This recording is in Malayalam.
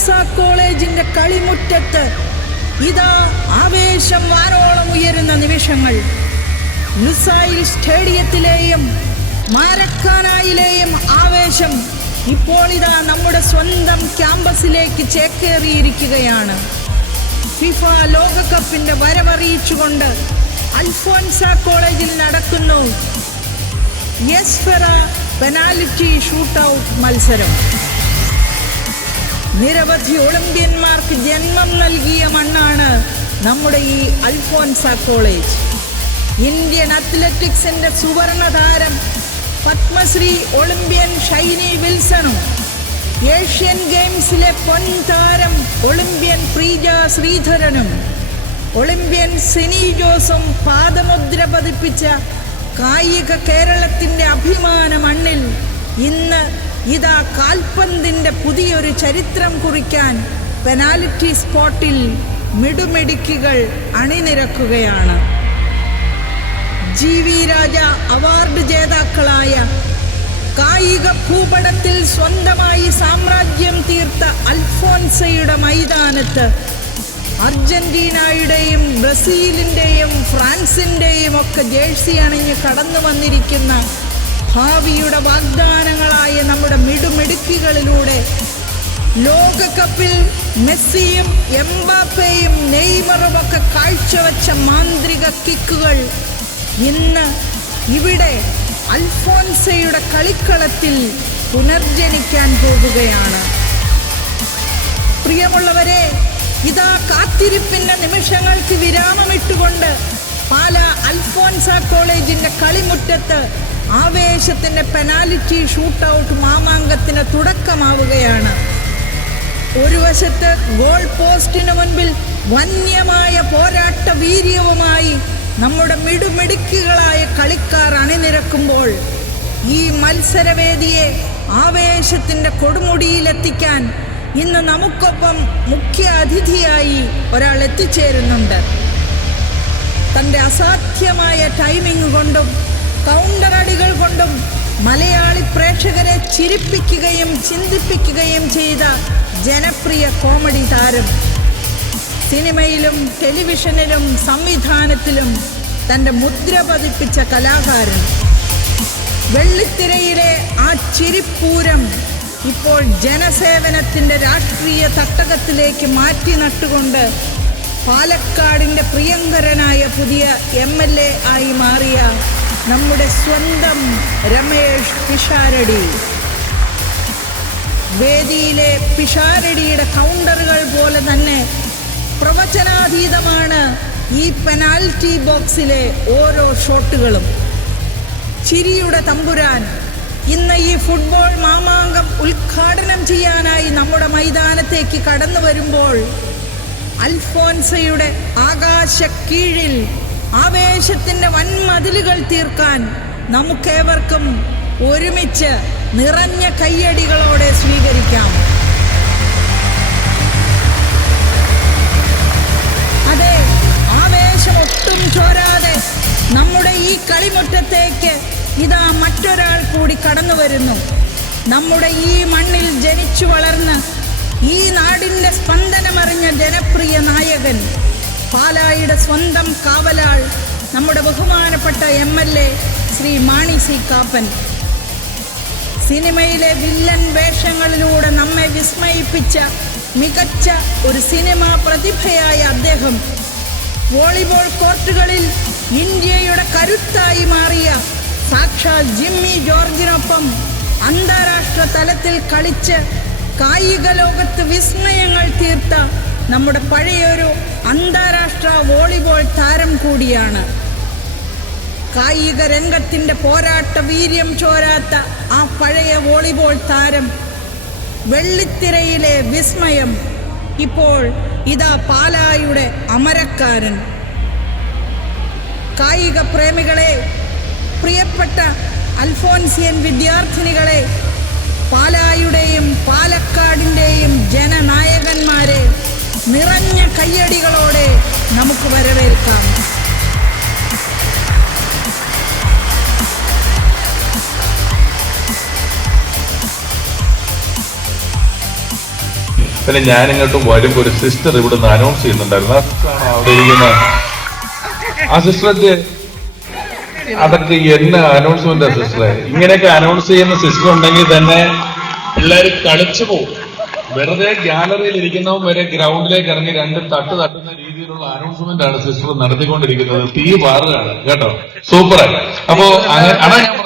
അൽഫോൻസ കോളേജിന്റെ കളിമുറ്റത്ത് ഇതാ ആവേശം വാനോളം ഉയരുന്ന നിമിഷങ്ങൾ. ലുസൈൽ സ്റ്റേഡിയത്തിലെയും മാരക്കാനായിലെയും ആവേശം ഇപ്പോൾ ഇതാ നമ്മുടെ സ്വന്തം ക്യാമ്പസിലേക്ക് ചേക്കേറിയിരിക്കുകയാണ്. ഫിഫ ലോകകപ്പിന്റെ വരവറിയിച്ചുകൊണ്ട് അൽഫോൻസ കോളേജിൽ നടക്കുന്നു യെസ്ഫെറ പെനാൽറ്റി ഷൂട്ടൌട്ട് മത്സരം. നിരവധി ഒളിമ്പ്യന്മാർക്ക് ജന്മം നൽകിയ മണ്ണാണ് നമ്മുടെ ഈ അൽഫോൻസ കോളേജ്. ഇന്ത്യൻ അത്ലറ്റിക്സിന്റെ സുവർണ താരം പത്മശ്രീ ഒളിമ്പ്യൻ ഷൈനി വിൽസണും ഏഷ്യൻ ഗെയിംസിലെ പൊൻതാരം ഒളിമ്പ്യൻ പ്രീജ ശ്രീധരനും ഒളിമ്പ്യൻ സിനി ജോസും പാദമുദ്ര പതിപ്പിച്ച കായിക കേരളത്തിന്റെ അഭിമാന മണ്ണിൽ ഇന്ന് ഇതാ കാൽപന്തിന്റെ പുതിയൊരു ചരിത്രം കുറിക്കാൻ പെനാൽറ്റി സ്പോട്ടിൽ മിടുമിടുക്കികൾ അണിനിരക്കുകയാണ്. GV രാജ അവാർഡ് ജേതാക്കളായ കായിക ഭൂപടത്തിൽ സ്വന്തമായി സാമ്രാജ്യം തീർത്ത അൽഫോൻസയുടെ മൈതാനത്ത് അർജന്റീനയുടെയും ബ്രസീലിൻ്റെയും ഫ്രാൻസിൻ്റെയും ഒക്കെ ജേഴ്സി അണിഞ്ഞ് കടന്നു വന്നിരിക്കുന്ന ഭാവിയുടെ വാഗ്ദാനങ്ങളായ നമ്മുടെ മിടുമിടുക്കികളിലൂടെ ലോകകപ്പിൽ മെസ്സിയും എംബാപ്പയും നെയ്മറും ഒക്കെ കാഴ്ചവെച്ച മാന്ത്രിക കിക്കുകൾ ഇന്ന് ഇവിടെ അൽഫോൻസയുടെ കളിക്കളത്തിൽ പുനർജനിക്കാൻ പോകുകയാണ്. പ്രിയമുള്ളവരെ, ഇതാ കാത്തിരിപ്പിന്റെ നിമിഷങ്ങൾക്ക് വിരാമമിട്ടുകൊണ്ട് പാല അൽഫോൻസ കോളേജിന്റെ കളിമുറ്റത്ത് ആവേശത്തിന്റെ പെനാൽറ്റി ഷൂട്ടൌട്ട് മാമാങ്കത്തിന് തുടക്കമാവുകയാണ്. ഒരു വശത്ത് ഗോൾ പോസ്റ്റിന് മുൻപിൽ വന്യമായ പോരാട്ട വീര്യവുമായി നമ്മുടെ മിടുമിടുക്കികളായ കളിക്കാർ അണിനിരക്കുമ്പോൾ ഈ മത്സരവേദിയെ ആവേശത്തിന്റെ കൊടുമുടിയിലെത്തിക്കാൻ ഇന്ന് നമുക്കൊപ്പം മുഖ്യ അതിഥിയായി ഒരാൾ എത്തിച്ചേരുന്നുണ്ട്. തൻ്റെ അസാധ്യമായ ടൈമിംഗ് കൊണ്ടും കൗണ്ടർ അടികൾ കൊണ്ടും മലയാളി പ്രേക്ഷകരെ ചിരിപ്പിക്കുകയും ചിന്തിപ്പിക്കുകയും ചെയ്ത ജനപ്രിയ കോമഡി താരം, സിനിമയിലും ടെലിവിഷനിലും സംവിധാനത്തിലും തൻ്റെ മുദ്ര പതിപ്പിച്ച കലാകാരൻ, വെള്ളിത്തിരയിലെ ആ ചിരിപ്പൂരം ഇപ്പോൾ ജനസേവനത്തിൻ്റെ രാഷ്ട്രീയ തട്ടകത്തിലേക്ക് മാറ്റി നട്ടുകൊണ്ട് പാലക്കാടിൻ്റെ പ്രിയങ്കരനായ പുതിയ MLA ആയി മാറിയ നമ്മുടെ സ്വന്തം രമേഷ് പിഷാരടി. വേദിയിലെ പിഷാരടിയുടെ കൗണ്ടറുകൾ പോലെ തന്നെ പ്രവചനാതീതമാണ് ഈ പെനാൽറ്റി ബോക്സിലെ ഓരോ ഷോട്ടുകളും. ചിരിയുടെ തമ്പുരാൻ ഇന്ന് ഈ ഫുട്ബോൾ മാമാങ്കം ഉദ്ഘാടനം ചെയ്യാനായി നമ്മുടെ മൈതാനത്തേക്ക് കടന്നു വരുമ്പോൾ അൽഫോൻസയുടെ ആകാശ കീഴിൽ ആവേശത്തിൻ്റെ വൻമതിലുകൾ തീർക്കാൻ നമുക്കേവർക്കും ഒരുമിച്ച് നിറഞ്ഞ കയ്യടികളോടെ സ്വീകരിക്കാം. അതെ, ആവേശം ഒട്ടും ചോരാതെ നമ്മുടെ ഈ കളിമുറ്റത്തേക്ക് ഇതാ മറ്റൊരാൾ കൂടി കടന്നു വരുന്നു. നമ്മുടെ ഈ മണ്ണിൽ ജനിച്ചു വളർന്ന് ഈ നാടിൻ്റെ സ്പന്ദനമറിഞ്ഞ ജനപ്രിയ നായകൻ, പാലായുടെ സ്വന്തം കാവലാൾ, നമ്മുടെ ബഹുമാനപ്പെട്ട MLA ശ്രീ മാണി സി കാപ്പൻ. സിനിമയിലെ വില്ലൻ വേഷങ്ങളിലൂടെ നമ്മെ വിസ്മയിപ്പിച്ച മികച്ച ഒരു സിനിമാ പ്രതിഭയായ അദ്ദേഹം വോളിബോൾ കോർട്ടുകളിൽ ഇന്ത്യയുടെ കരുത്തായി മാറിയ സാക്ഷാൽ ജിമ്മി ജോർജിനൊപ്പം അന്താരാഷ്ട്ര തലത്തിൽ കളിച്ച് കായിക ലോകത്ത് വിസ്മയങ്ങൾ തീർത്ത നമ്മുടെ പഴയൊരു അന്താരാഷ്ട്ര വോളിബോൾ താരം കൂടിയാണ്. കായിക രംഗത്തിൻ്റെ പോരാട്ട വീര്യം ചോരാത്ത ആ പഴയ വോളിബോൾ താരം, വെള്ളിത്തിരയിലെ വിസ്മയം, ഇപ്പോൾ ഇതാ പാലായുടെ അമരക്കാരൻ. കായിക പ്രേമികളെ, പ്രിയപ്പെട്ട അൽഫോൻസിയൻ വിദ്യാർത്ഥിനികളെ, പാലായുടെയും പാലക്കാടിൻ്റെയും ജനനായകന്മാരെ നിറഞ്ഞ കയ്യടികളോടെ നമുക്ക് വരവേൽക്കാം. പിന്നെ ഞാനിങ്ങോട്ടും വരുമ്പോ ഒരു സിസ്റ്റർ ഇവിടുന്ന് അനൗൺസ് ചെയ്യുന്നുണ്ടായിരുന്നു. ആ സിസ്റ്ററാണ് അവിടെ ഇരിക്കുന്നത്. ആ സിസ്റ്റർക്ക് അതൊക്കെ എന്നെ അനൗൺസ്മെന്റ് സിസ്റ്ററെ. ഇങ്ങനെയൊക്കെ അനൗൺസ് ചെയ്യുന്ന സിസ്റ്റർ ഉണ്ടെങ്കിൽ തന്നെ പിള്ളേർ കളിച്ചു പോകും. വെറുതെ ഗ്യാലറിയിൽ ഇരിക്കുന്നവൻ വരെ ഗ്രൗണ്ടിലേക്ക് ഇറങ്ങി 2 തട്ട് തട്ടുന്ന രീതിയിലുള്ള അനൗൺസ്മെന്റ് ആണ് സിസ്റ്റർ നടത്തിക്കൊണ്ടിരിക്കുന്നത്. തീ പാറുകയാണ് കേട്ടോ. സൂപ്പറായി. അപ്പോ അതാ ഞാൻ